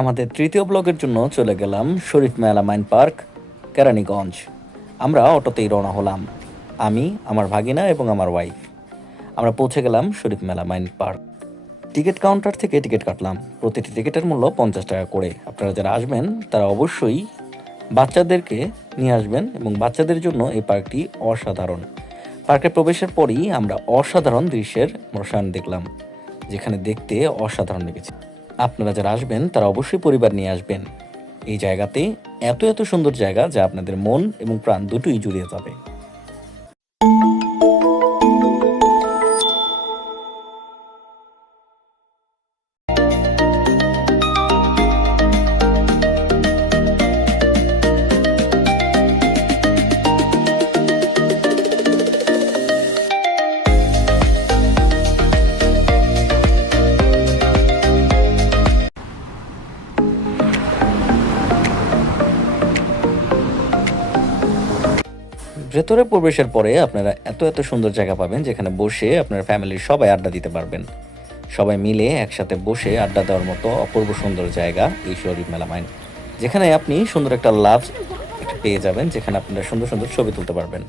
আমাদের তৃতীয় ব্লগের জন্য চলে গেলাম শরীফ মেলামাইন পার্ক, কেরানীগঞ্জ। আমরা অটোতেই রওনা হলাম, আমি, আমার ভাগিনা এবং আমার ওয়াইফ। আমরা পৌঁছে গেলাম শরীফ মেলামাইন পার্ক। টিকিট কাউন্টার থেকে টিকিট কাটলাম। প্রতিটি টিকিটের মূল্য 50 টাকা করে। আপনারা যারা আসবেন তারা অবশ্যই বাচ্চাদেরকে নিয়ে আসবেন এবং বাচ্চাদের জন্য এই পার্কটি অসাধারণ। পার্কে প্রবেশের পরই আমরা অসাধারণ দৃশ্যের রসায়ন দেখলাম, যেখানে দেখতে অসাধারণ লেগেছে। আপনারা যারা আসবেন তারা অবশ্যই পরিবার নিয়ে আসবেন। এই জায়গাতে এত এত সুন্দর জায়গা যা আপনাদের মন এবং প্রাণ দুটোই জুড়িয়ে যাবে। ভেতরে প্রবেশের পরে আপনারা এত এত সুন্দর জায়গা পাবেন যেখানে বসে আপনার ফ্যামিলির সবাই আড্ডা দিতে পারবেন। সবাই মিলে একসাথে বসে আড্ডা দেওয়ার মতো অপূর্ব সুন্দর জায়গা এই শরীফ মেলামাইন, যেখানে আপনি সুন্দর একটা লাভ পেয়ে যাবেন, যেখানে আপনারা সুন্দর সুন্দর ছবি তুলতে পারবেন।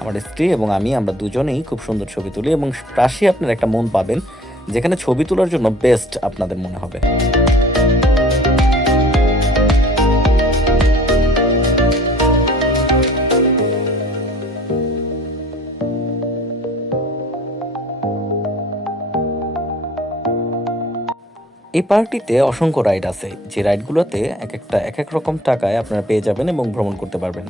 আমার স্ত্রী এবং আমরা দুজনেই খুব সুন্দর ছবি তুলি এবং পাশে আপনারা একটা মন পাবেন যেখানে ছবি তোলার জন্য বেস্ট আপনাদের মনে হবে। এই পার্কটিতে অসংখ্য রাইড আছে, যে রাইডগুলোতে এক একটা এক এক রকম টাকায় আপনারা পেয়ে যাবেন এবং ভ্রমণ করতে পারবেন।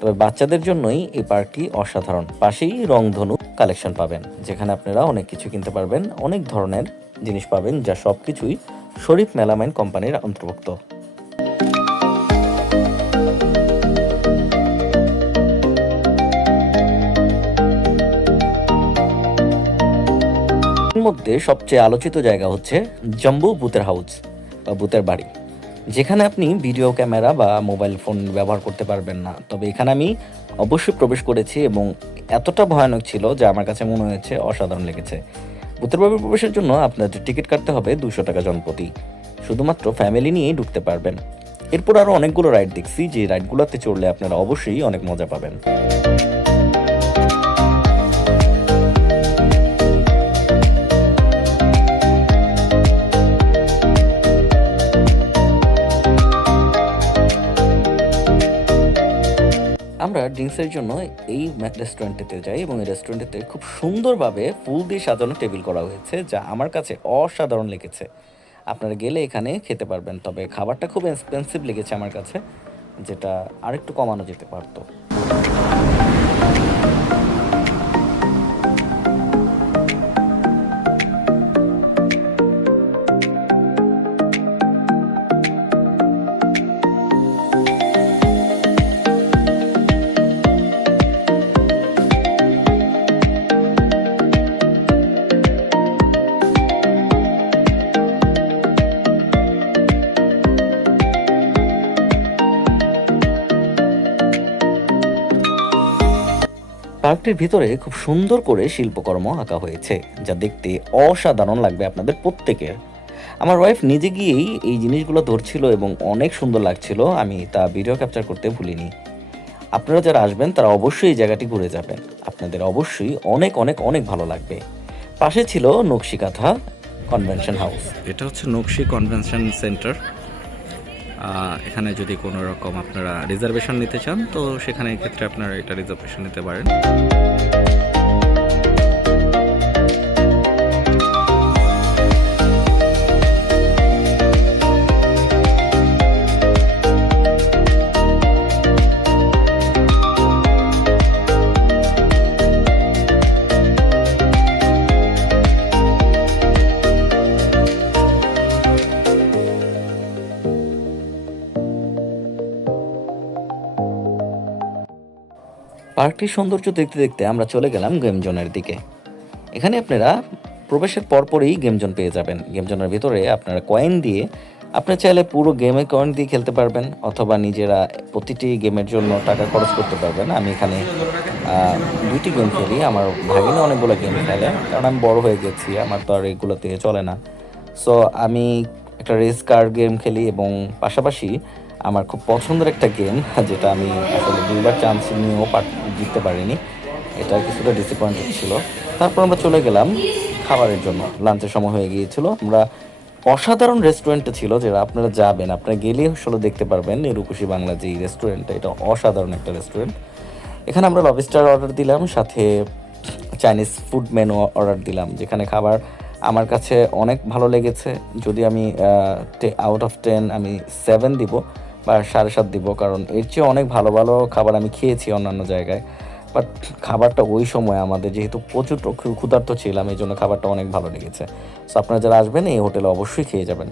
তবে বাচ্চাদের জন্যই এই পার্কটি অসাধারণ। পাশেই রংধনু কালেকশন পাবেন, যেখানে আপনারা অনেক কিছু কিনতে পারবেন, অনেক ধরনের জিনিস পাবেন, যা সব কিছুই শরীফ মেলামাইন কোম্পানির অন্তর্ভুক্ত। এর মধ্যে সবচেয়ে আলোচিত জায়গা হচ্ছে জাম্বু ভূতের হাউস বা ভূতের বাড়ি, যেখানে আপনি ভিডিও ক্যামেরা বা মোবাইল ফোন ব্যবহার করতে পারবেন না। তবে এখানে আমি অবশ্যই প্রবেশ করেছি এবং এতটা ভয়ানক ছিল যে আমার কাছে মনে হয়েছে অসাধারণ লেগেছে। ভূতের বাড়ি প্রবেশের জন্য আপনাদের টিকিট কাটতে হবে 200 টাকা জনপ্রতি। শুধুমাত্র ফ্যামিলি নিয়েই ঢুকতে পারবেন। এরপর আরও অনেকগুলো রাইড দেখছি, যে রাইডগুলোতে চড়লে আপনারা অবশ্যই অনেক মজা পাবেন। আমরা ড্রিঙ্কসের জন্য এই রেস্টুরেন্টটিতে যাই এবং এই রেস্টুরেন্টটিতে খুব সুন্দরভাবে ফুল দিয়ে সাজানো টেবিল করা হয়েছে, যা আমার কাছে অসাধারণ লেগেছে। আপনারা গেলে এখানে খেতে পারবেন, তবে খাবারটা খুব এক্সপেন্সিভ লেগেছে আমার কাছে, যেটা আরেকটু কমানো যেতে পারতো। পার্কটির ভিতরে খুব সুন্দর করে শিল্পকর্ম আঁকা হয়েছে, যা দেখতে অসাধারণ লাগবে আপনাদের প্রত্যেকের। আমার ওয়াইফ নিজে গিয়েই এই জিনিসগুলো ধরছিল এবং অনেক সুন্দর লাগছিল, আমি তা ভিডিও ক্যাপচার করতে ভুলিনি। আপনারা যারা আসবেন তারা অবশ্যই এই জায়গাটি ঘুরে যাবেন, আপনাদের অবশ্যই অনেক অনেক অনেক ভালো লাগবে। পাশে ছিল নকশিকাঁথা কনভেনশন হাউস। এটা হচ্ছে নকশি কনভেনশন সেন্টার। এখানে যদি কোনো রকম আপনারা রিজার্ভেশন নিতে চান, তো সেখানে ক্ষেত্রে আপনারা এটা রিজার্ভেশন নিতে পারেন। পার্কটির সৌন্দর্য দেখতে দেখতে আমরা চলে গেলাম গেম জোনের দিকে। এখানে আপনারা প্রবেশের পরপরই গেম জোন পেয়ে যাবেন। গেম জোনের ভিতরে আপনারা কয়েন দিয়ে আপনি চাইলে পুরো গেমে কয়েন দিয়ে খেলতে পারবেন, অথবা নিজেরা প্রতিটি গেমের জন্য টাকা খরচ করতে পারবেন। আমি এখানে 2টি গেম খেলি। আমার ভাগিনা অনেকগুলো গেম খেলে, কারণ আমি বড় হয়ে গেছি, আমার তো আর এগুলো থেকে চলে না। সো আমি একটা রেস কার গেম খেলি এবং পাশাপাশি আমার খুব পছন্দের একটা গেম যেটা আমি আসলে ২ বার চান্স নিয়েও জিততে পারিনি। এটা কিছুটা ডিসঅ্যাপয়েন্টেড ছিল। তারপর আমরা চলে গেলাম খাবারের জন্য। লাঞ্চের সময় হয়ে গিয়েছিল। আমরা অসাধারণ রেস্টুরেন্টটা ছিল যেটা আপনারা যাবেন। আপনারা গেলেই আসলে দেখতে পারবেন এই রূপসী বাংলা যে এই রেস্টুরেন্টটা, এটা অসাধারণ একটা রেস্টুরেন্ট। এখানে আমরা লবস্টার অর্ডার দিলাম, সাথে চাইনিজ ফুড মেনু অর্ডার দিলাম, যেখানে খাবার আমার কাছে অনেক ভালো লেগেছে। যদি আমি আউট অফ 10 আমি 7 দিব বা 7.5 দিব, কারণ এর চেয়ে অনেক ভালো ভালো খাবার আমি খেয়েছি অন্যান্য জায়গায়। বাট খাবারটা ওই সময় আমাদের যেহেতু প্রচুর ক্ষুধার্ত ছিলাম, এই জন্য খাবারটা অনেক ভালো লেগেছে। সো আপনারা যারা আসবেন এই হোটেলে অবশ্যই খেয়ে যাবেন।